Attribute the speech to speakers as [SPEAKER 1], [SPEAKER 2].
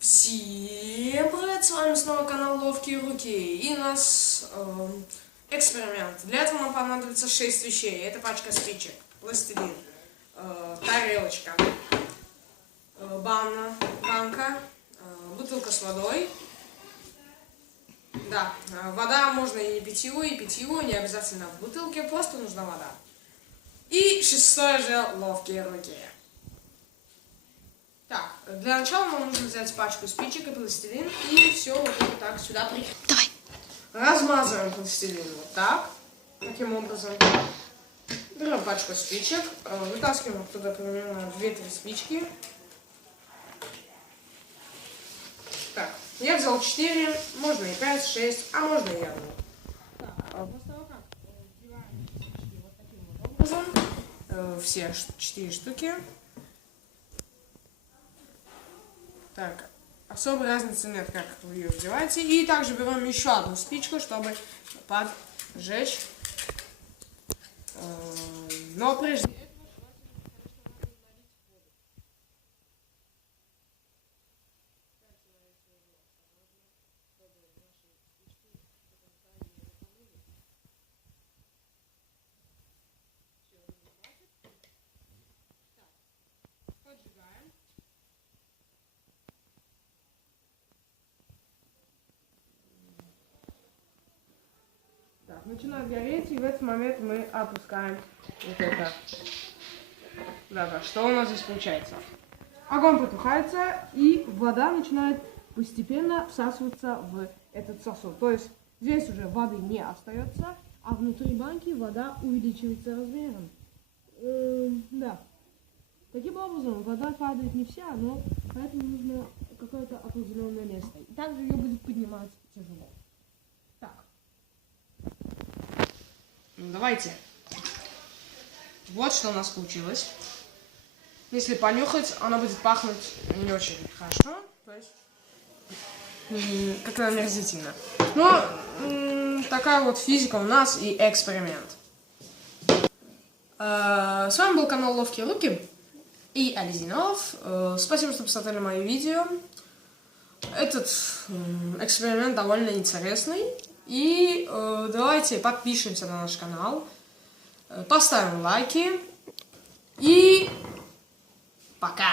[SPEAKER 1] Всем привет, с вами снова канал Ловкие Руки. И у нас эм, эксперимент. Для этого нам понадобится 6 вещей. Это пачка спичек, пластилин, э, тарелочка, э, банна, банка, э, бутылка с водой. Да, э, вода можно и не питьевую, и питьевую, не обязательно в бутылке, просто нужна вода. И шестое же ловкие руки. Так, для начала нам нужно взять пачку спичек и пластилин и все вот это так сюда при...
[SPEAKER 2] Давай.
[SPEAKER 1] Размазываем пластилин вот так, таким образом. Берем пачку спичек, э, вытаскиваем туда примерно 2-3 спички. Так, я взял 4, можно и 5, 6, а можно и одну. Так, а после того, как э, вдеваем спички вот таким вот образом, э, все 4 штуки, Так, особой разницы нет, как вы ее вдеваете. И также берем еще одну спичку, чтобы поджечь. Э, Но прежде начинает гореть, и в этот момент мы опускаем вот это. Да, да, что у нас здесь получается? Огонь потухается, и вода начинает постепенно всасываться в этот сосуд. То есть здесь уже воды не остается, а внутри банки вода увеличивается размером. Эм, да. Таким образом, вода падает не вся, но поэтому нужно какое-то определенное место. И также ее будет поднимать давайте. Вот что у нас получилось. Если понюхать, она будет пахнуть не очень хорошо. То есть как-то омерзительно. Но такая вот физика у нас и эксперимент. Э, С вами был канал Ловкие Руки и Ализинов. Э, Спасибо, что посмотрели мои видео. Этот эксперимент довольно интересный. И э, давайте подпишемся на наш канал, э, поставим лайки и пока!